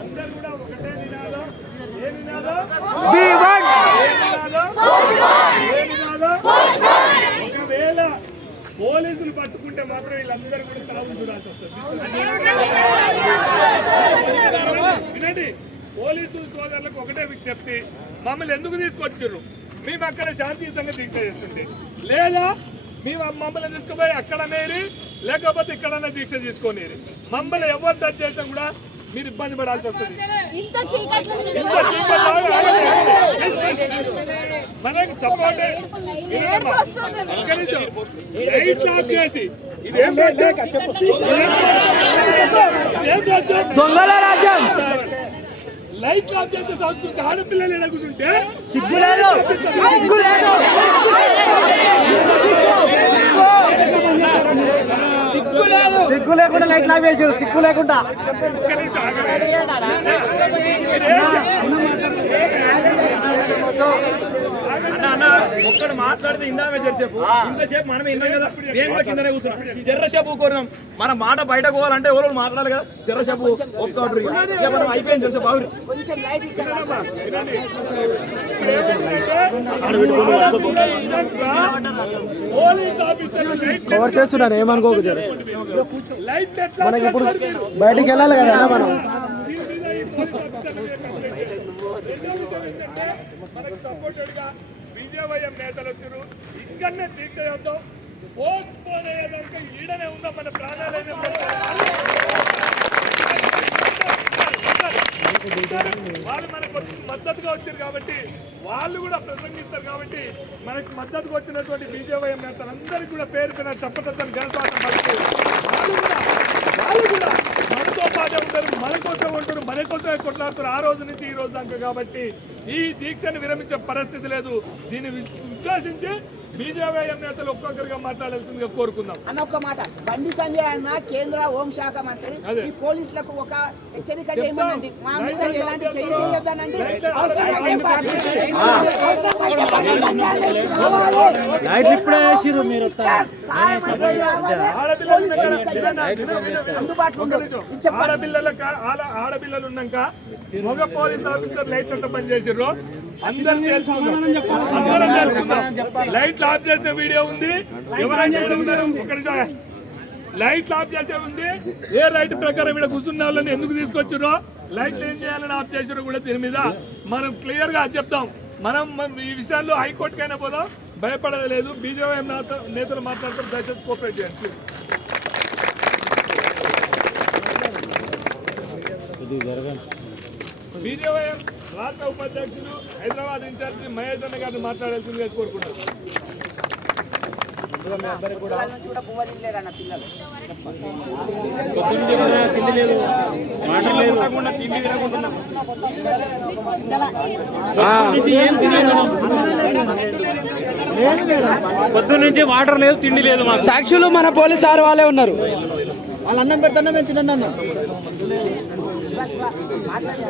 అందరూ కూడా ఒకటే నినాదం ఏ నినాదం ఏ నినాదం? ఏ నినాదం? ఒకవేళ పట్టుకుంటే మాత్రం వీళ్ళందరూ కూడా తాగు చూడాల్సి వస్తుంది. వినండి పోలీసు సోదరులకు ఒకటే విజ్ఞప్తి మమ్మల్ని ఎందుకు తీసుకొచ్చారు మేము అక్కడ శాంతియుతంగా దీక్ష చేస్తుంటే. లేదా మేము మమ్మల్ని తీసుకుపోయి అక్కడ నేరి లేకపోతే ఇక్కడనే దీక్ష తీసుకొని మమ్మల్ని ఎవరు టచ్ చేయడం కూడా మీరు ఇబ్బంది పడాల్సి వస్తుంది. మనకి సపోర్ట్ లైట్ ఆఫ్ చేసి. ఇదేం రాజ్యం? ఇదేం రాజ్యం? దొంగల రాజ్యం. లైట్ ఆఫ్ చేసే సంస్కృతి ఆడపిల్లలు కూర్చుంటే సిగ్గు లేదు. సిగ్గు లేదు. సిగ్గు లేదు. సిగ్గు లేకుండా లైట్లు ఆపేసారు సిగ్గు లేకుండా. అన్న ఒక్కడు మాట్లాడితే ఇందామే జరసేపు. ఇంతసేపు మనమే విన్నాం కదా. నేను కూడా కిందనే కూర్చున్నాం. జర్రసేపు కోరినాం. మన మాట బయట పోవాలంటే ఎవరు మాట్లాడాలి కదా. జర్రసేపు. ఇక మనం అయిపోయింది జరసేపు లైట్ కవర్ చేస్తున్నారు ఏమనుకోకు జర. లైట్ ఎట్లా మనకి ఇప్పుడు? బయటికి వెళ్ళాలి కదా అన్న మనం? మనకు సపోర్టెడ్గా బీజేవైఎం నేతలు వచ్చారు. ఇక్కడనే దీక్ష చేద్దాం. పోస్ట్ పోన్ అయ్యేదానికి ఈడనే ఉందాం మన ప్రాణాలైన వాళ్ళు మనకు మద్దతుగా వచ్చారు కాబట్టి వాళ్ళు కూడా ప్రసంగిస్తారు కాబట్టి మనకు మద్దతుగా వచ్చినటువంటి బీజేవైఎం నేతలందరికీ కూడా పేరు పైన చప్పతని ఘనస్వాతం వాళ్ళు కూడా వాళ్ళు ఉంటారు మన కోసం ఉంటారు మన కోసమే కొట్లాడుతారు ఆ రోజు నుంచి ఈ రోజు దాకా కాబట్టి ఈ దీక్షను విరమించే పరిస్థితి లేదు. దీన్ని ఉద్దేశించి బీజేవైఎం నేతలు ఒక్కొక్కరిగా మాట్లాడాల్సిందిగా కోరుకుందాం. అన్న ఒక మాట. బండి సంజయ్ అన్న కేంద్ర హోంశాఖ మంత్రి. ఈ పోలీసులకు ఒక హెచ్చరిక చేయమనండి. మా మీద ఎలాంటి చేయొద్దనండి. లైట్లు ఇప్పుడే వేసిర్రు మీరు. ఆడపిల్లలు ఒక్క ఆడపిల్లలు ఉన్నాక మగ పోలీస్ ఆఫీసర్ లైట్ ఎంత పనిచేసారు అందరం తెలుసుకుందాం. అందరం తెలుసుకుందాం. లైట్లు ఆఫ్ చేసిన వీడియో ఉంది. ఎవరైతే లైట్లు ఆఫ్ చేసే ఉంది. ఏ రైట్ ప్రకారం ఇక్కడ కూర్చున్న వాళ్ళని ఎందుకు తీసుకొచ్చారో లైట్లు ఏం చేయాలని ఆఫ్ చేసారో కూడా దీని మీద మనం క్లియర్గా చెప్తాం. మనం ఈ విషయాల్లో హైకోర్టుకైనా పోదాం. భయపడదు లేదు. బీజేపీ నేతలు మాట్లాడతారు. దయచేసి కోఆపరేట్ చేయండి. ప్లీజ్. రాష్ట్ర ఉపాధ్యక్షులు హైదరాబాద్ ఇన్ఛార్జి మహేష్ అన్న గారిని మాట్లాడాల్సిందిగా కోరుకుంటున్నాను. పొద్దుగాల నుంచి కూడా పువ్వ తినలేరన్న పిల్లలు పొద్దు నుంచి వాటర్ లేదు తిండి లేదు మాకు. సాక్షులు మన పోలీస్ సార్ వాళ్ళే ఉన్నారు. వాళ్ళు అన్నం పెడుతున్నా మేము తినండి అన్న? మాట్లాడి